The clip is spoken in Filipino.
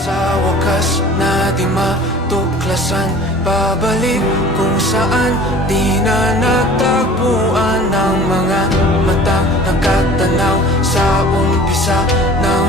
Sa wakas na di matuklasan, pabalik kung saan di na natagpuan ng mga matang nakatanaw sa umpisa ng